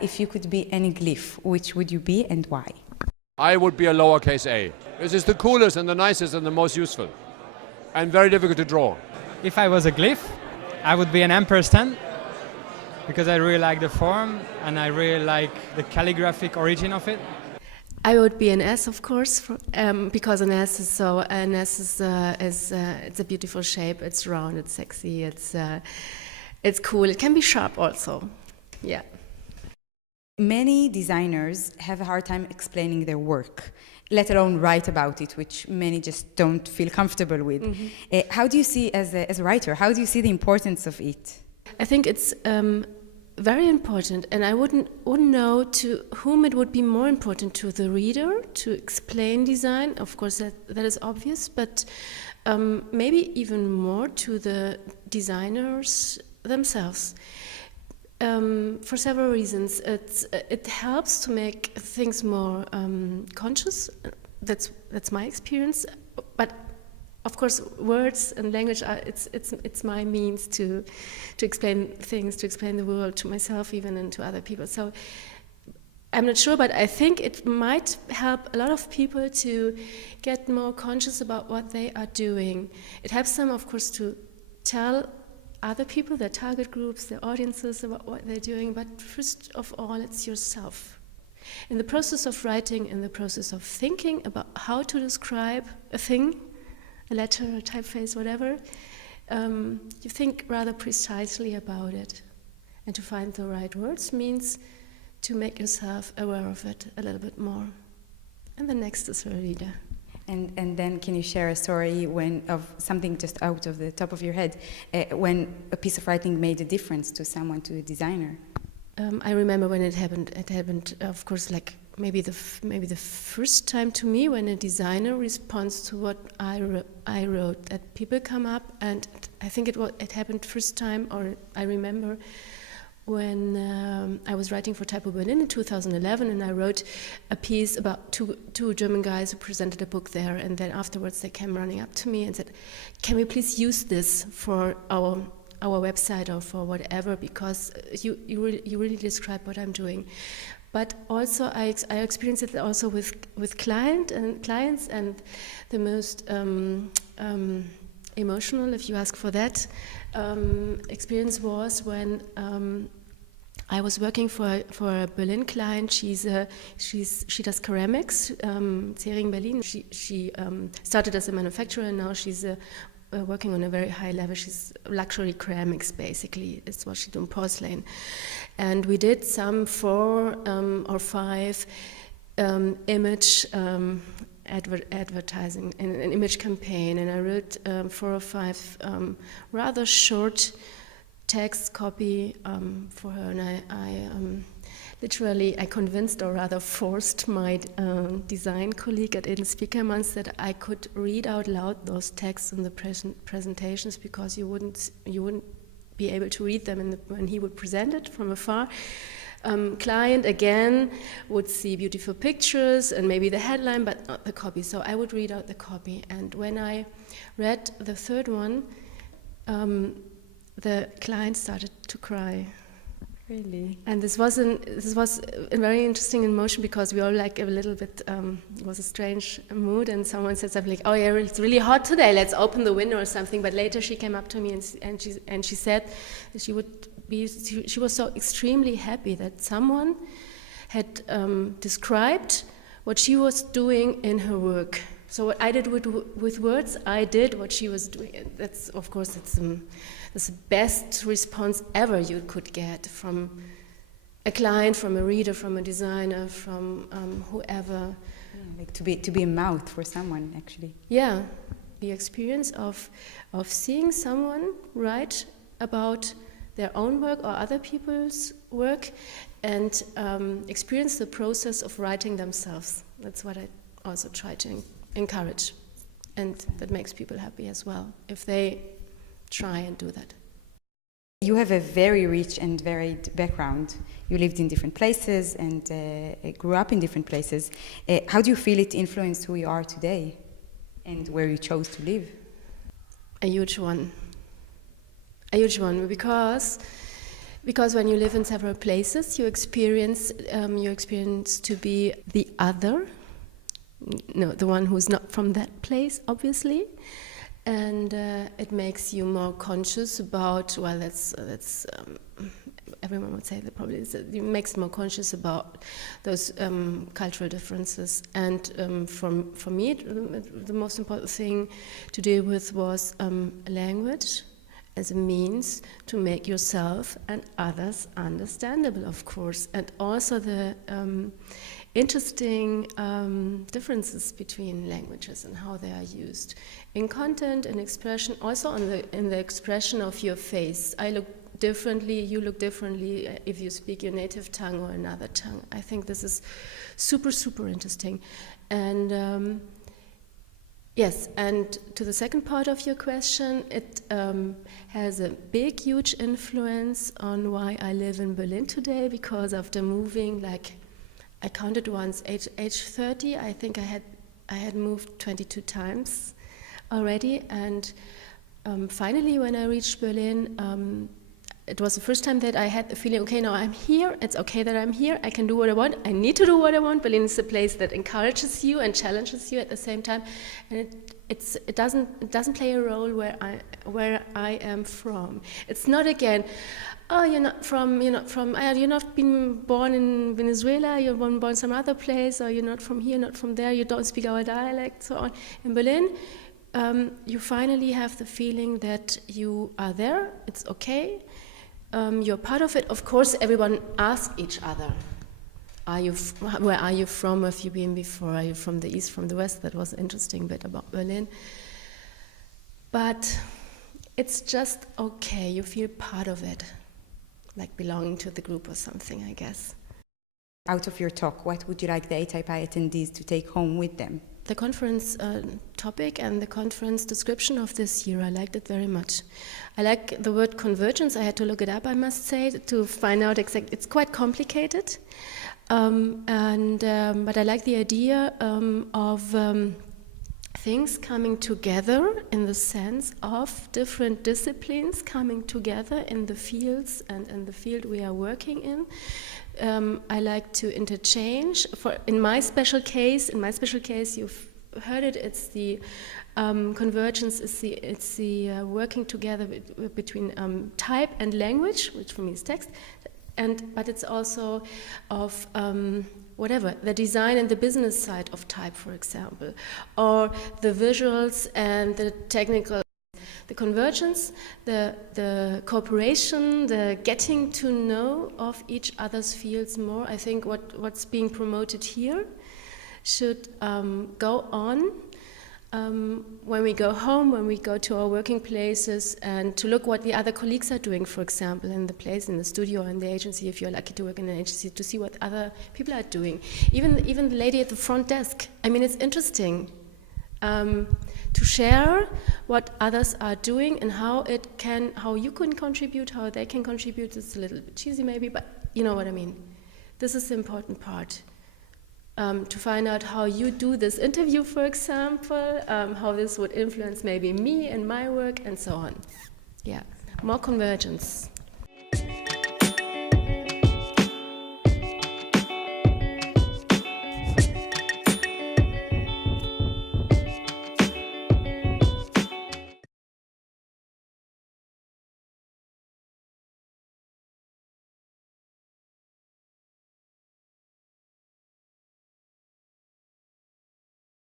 If you could be any glyph, which would you be and why? I would be a lowercase a. This is the coolest and the nicest and the most useful. And very difficult to draw. If I was a glyph, I would be an ampersand, because I really like the form and I really like the calligraphic origin of it. I would be an S, of course, because an S is it's a beautiful shape. It's round, it's sexy, it's cool. It can be sharp also. Yeah. Many designers have a hard time explaining their work, let alone write about it, which many just don't feel comfortable with. Mm-hmm. How do you see, as a writer, how do you see the importance of it? I think it's very important, and I wouldn't know to whom it would be more important, to the reader, to explain design. Of course, that is obvious, but maybe even more to the designers themselves. For several reasons. It helps to make things more conscious. That's my experience. But of course, words and language are it's my means to explain things, to explain the world to myself even and to other people. So I'm not sure, but I think it might help a lot of people to get more conscious about what they are doing. It helps them, of course, to tell other people, their target groups, their audiences, about what they're doing, but first of all, it's yourself. In the process of writing, in the process of thinking about how to describe a thing, a letter, a typeface, whatever, you think rather precisely about it. And to find the right words means to make yourself aware of it a little bit more. And the next is the reader. And then can you share a story of something just out of the top of your head, when a piece of writing made a difference to someone, to a designer? I remember when it happened. It happened, of course, like maybe the first time to me when a designer responds to what I wrote. That people come up, and I think it happened first time, or I remember when I was writing for Typo Berlin in 2011, and I wrote a piece about two German guys who presented a book there, and then afterwards they came running up to me and said, "Can we please use this for our website or for whatever, because you really describe what I'm doing." But also I experienced it also with clients, and the most emotional, if you ask for that, experience was when I was working for a Berlin client. She does ceramics, Zering Berlin. She started as a manufacturer, and now she's working on a very high level. She's luxury ceramics, basically. It's what she does, porcelain. And we did some 4 or 5 image advertising, an image campaign, and I wrote 4 or 5 rather short text copy for her, and I convinced, or rather forced, my design colleague at Eden Speakermans that I could read out loud those texts in the presentations, because you wouldn't be able to read them when he would present it from afar. Client again would see beautiful pictures and maybe the headline, but not the copy. So I would read out the copy, and when I read the third one, the client started to cry. Really? And this was a very interesting emotion, because we all like a little bit, it was a strange mood, and someone said something like, "Oh yeah, it's really hot today, let's open the window," or something. But later she came up to me and she said that she was so extremely happy that someone had described what she was doing in her work. So what I did with words, I did what she was doing. And that's, of course, it's the best response ever you could get from a client, from a reader, from a designer, from whoever. Like to be a mouth for someone, actually. Yeah, the experience of seeing someone write about their own work or other people's work, and experience the process of writing themselves. That's what I also try to encourage, and that makes people happy as well if they try and do that. You have a very rich and varied background. You lived in different places and grew up in different places. How do you feel it influenced who you are today and where you chose to live? A huge one, because Because when you live in several places, you experience to be the other, no, the one who's not from that place, obviously, and it makes you more conscious about. Well, that's everyone would say that probably is. It makes you more conscious about those cultural differences. And for me, the most important thing to deal with was language as a means to make yourself and others understandable, of course, and also the interesting differences between languages and how they are used in content and expression, also in the expression of your face. I look differently, you look differently if you speak your native tongue or another tongue. I think this is super, super interesting. And yes, and to the second part of your question, it has a big, huge influence on why I live in Berlin today, because after moving, like, I counted once, age 30, I think I had moved 22 times already, and finally when I reached Berlin, it was the first time that I had the feeling, okay, now I'm here, it's okay that I'm here, I can do what I want, I need to do what I want. Berlin is a place that encourages you and challenges you at the same time, and it doesn't play a role where I am from. It's not again, oh, you're not been born in Venezuela, you're born some other place, or you're not from here, not from there, you don't speak our dialect, so on. In Berlin, you finally have the feeling that you are there, it's okay. You're part of it. Of course, everyone asks each other, where are you from? Have you been before? Are you from the east, from the west? That was an interesting bit about Berlin. But it's just okay. You feel part of it, like belonging to the group or something, I guess. Out of your talk, what would you like the ATypI attendees to take home with them? The conference topic and the conference description of this year, I liked it very much. I like the word convergence. I had to look it up, I must say, to find out exactly. It's quite complicated, but I like the idea of things coming together in the sense of different disciplines coming together in the fields and in the field we are working in. I like to interchange. In my special case, you've heard it. It's the convergence. It's the working together between type and language, which for me is text, but it's also of the design and the business side of type, for example, or the visuals and the technical. The convergence, the cooperation, the getting to know of each other's fields more. I think what's being promoted here should go on when we go home, when we go to our working places, and to look what the other colleagues are doing, for example, in the place, in the studio, in the agency, if you're lucky to work in an agency, to see what other people are doing. Even the lady at the front desk. I mean, it's interesting. To share what others are doing and how you can contribute, how they can contribute. It's a little bit cheesy maybe, but you know what I mean. This is the important part. To find out how you do this interview, for example, how this would influence maybe me and my work and so on. Yeah, more convergence.